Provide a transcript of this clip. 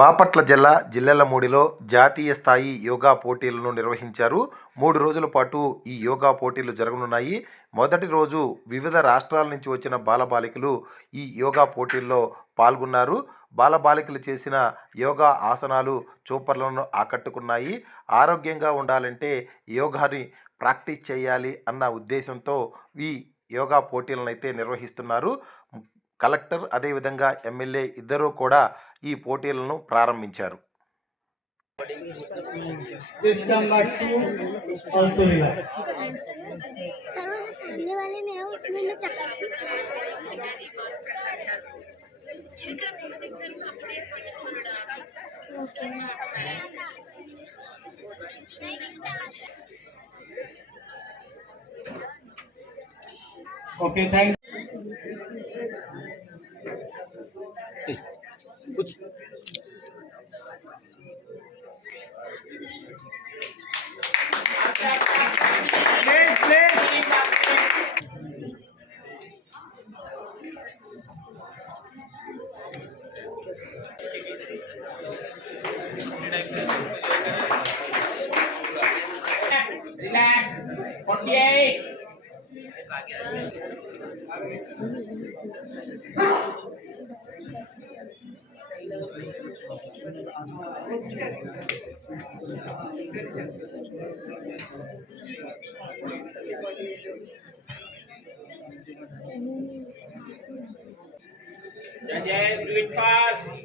బాపట్ల జిల్లా జిల్లెళ్లమూడిలో జాతీయ స్థాయి యోగా పోటీలను నిర్వహించారు. 3 రోజుల పాటు ఈ యోగా పోటీలు జరగనున్నాయి. మొదటి రోజు వివిధ రాష్ట్రాల నుంచి వచ్చిన బాలబాలికలు ఈ యోగా పోటీల్లో పాల్గొన్నారు. బాలబాలికలు చేసిన యోగా ఆసనాలు చూపర్లను ఆకట్టుకున్నాయి. ఆరోగ్యంగా ఉండాలంటే యోగాని ప్రాక్టీస్ చేయాలి అన్న ఉద్దేశంతో ఈ యోగా పోటీలనైతే నిర్వహిస్తున్నారు. కలెక్టర్ అదేవిధంగా ఎమ్మెల్యే ఇద్దరూ కూడా ఈ పోటీలను ప్రారంభించారు. Okay, thank you. Relax. 48. Judges, do it fast.